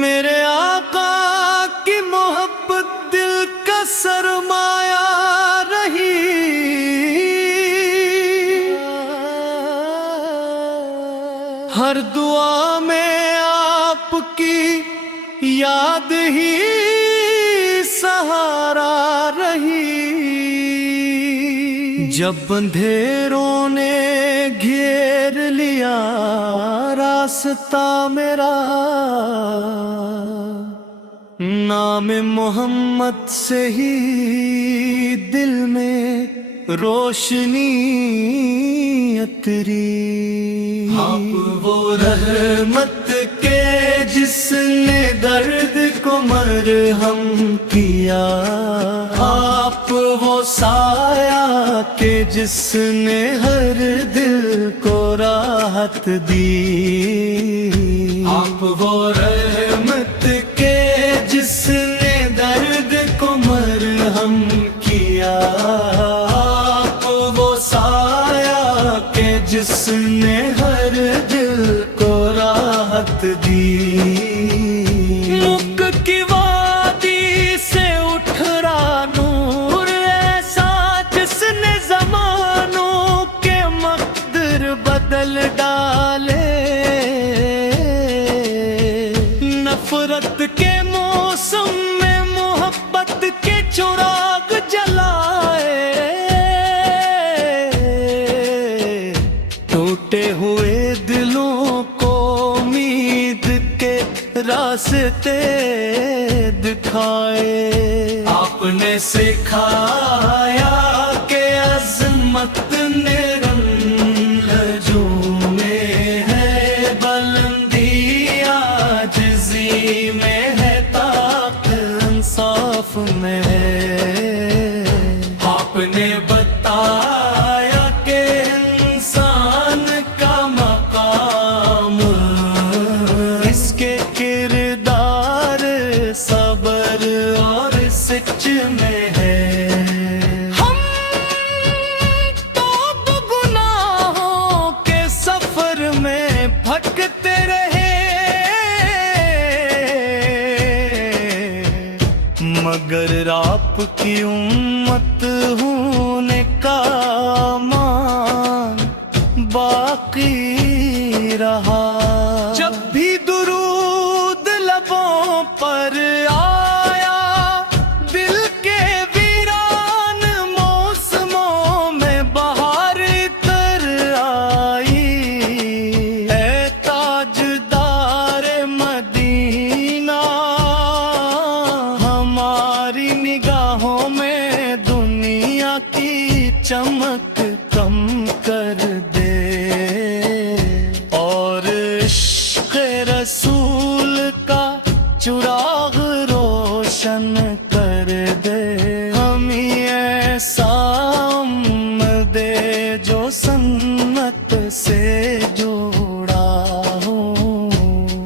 میرے آقا کی محبت دل کا سرمایہ رہی، ہر دعا میں آپ کی یاد ہی سہارا رہی۔ جب اندھیروں نے گھیر لیا راستہ میرا، نام محمد سے ہی دل میں روشنی اتری۔ آپ وہ رحمت کے جس نے درد کو مرہم کیا، آپ وہ سایہ کے جس نے ہر دل کو راحت دی۔ آپ وہ رحمت کے جس نے درد کو مرہم کیا، آپ وہ سایہ کے جس نے ہر دل کو راحت دی۔ مک کی وادی سے اٹھ رہا نور ایسا جس نے زمانوں کے مقدر بدل ڈالے، نفرت کے موسم میں محبت کے چراغ جلائے، ٹوٹے ہوئے دلوں کو امید کے راستے دکھائے۔ آپ نے سکھایا کہ عظمت نرنجوں میں ہے، بلندی عاجزی میں ہے، طاقت انصاف میں ہے۔ آپ نے بتایا کہ انسان کا مقام اس کے کردار صبر اور سچ میں ہے۔ ہم تو گناہوں کے سفر میں بھٹکتے رہے، مگر آپ کی امت ہونے کا مان باقی رہا۔ جب بھی درود لبوں پر آیا، دل کے ویران موسموں میں بہار تر آئی۔ اے تاجدار مدینہ، ہماری نگاہوں میں دنیا کی چمک کم کر دے، اور عشق رسول کا چراغ روشن کر دے۔ ہمیں ایسا دے جو سنت سے جوڑا ہو،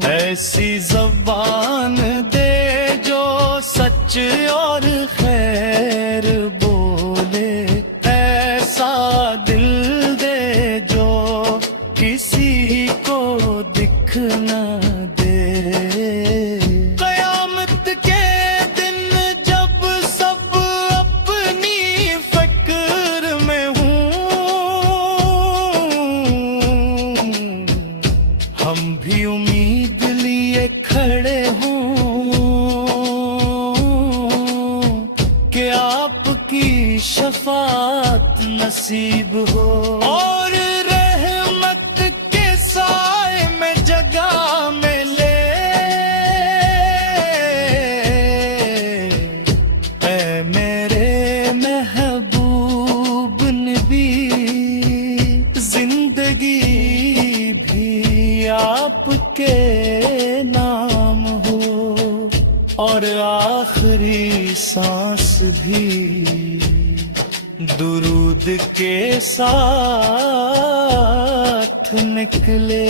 ایسی زبان دے جو سچ اور خیر بولے، ایسا دل دے جو کسی کو دکھ نہ دے۔ قیامت کے دن جب سب اپنی فکر میں ہوں، ہم بھی امید لیے کھڑے ہوں کہ آپ کی شفاعت نصیب ہو، اور رحمت کے سائے میں جگہ ملے۔ اے میرے محبوب نبی، زندگی بھی آپ کے اور آخری سانس بھی درود کے ساتھ نکلے۔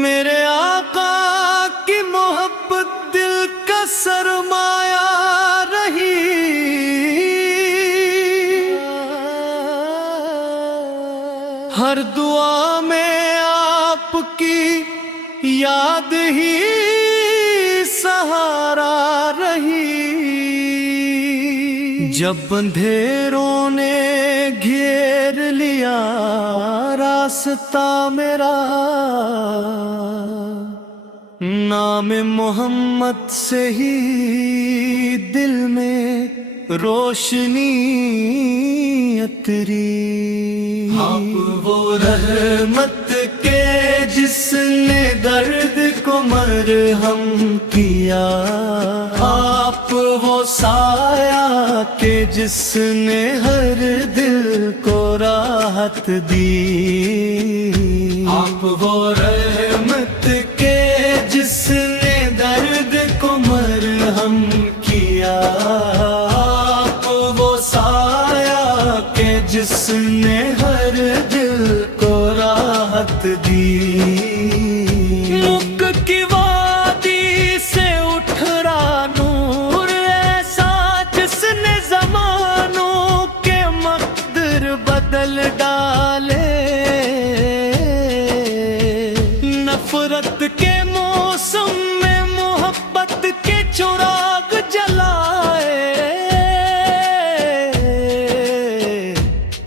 میرے آقا کی محبت دل کا سرمایہ رہی، ہر دعا میں آپ کی یاد ہی سہارا رہی۔ جب اندھیروں نے گھیر لیا راستہ میرا، نام محمد سے ہی دل میں روشنی اتری۔ آپ وہ رحمت کے جس نے درد کو مرہم کیا، آپ وہ سایہ کے جس نے ہر دل کو راحت دی۔ آپ وہ رحمت کے جس نے درد کو مرہم کیا، آپ وہ سایہ کے جس نے ہر دل کو راحت دی۔ مکھ کی وادی سے اٹھ رہا نور ایسا جس نے زمانوں کے مقدر بدل ڈالے، نفرت کے موسم میں محبت کے چراغ جلائے،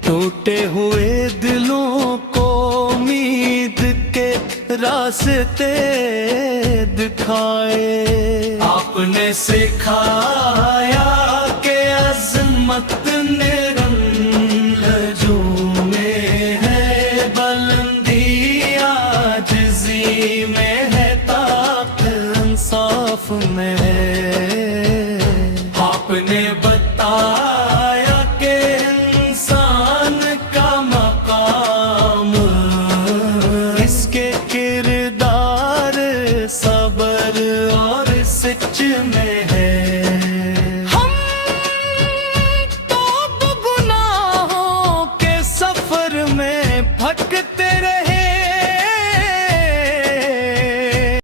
ٹوٹے ہوئے دلوں کو امید کے راستے دکھائے۔ آپ نے سکھایا کہ عظمت لہجوں میں ہے بلندی، عاجزی میں ہے طاقت، انصاف میں ہے۔ آپ نے بتایا کہ انسان کا مقام اس کے کردار، صبر اور سچ میں ہے۔ ہم تو گناہوں کے سفر میں بھٹکتے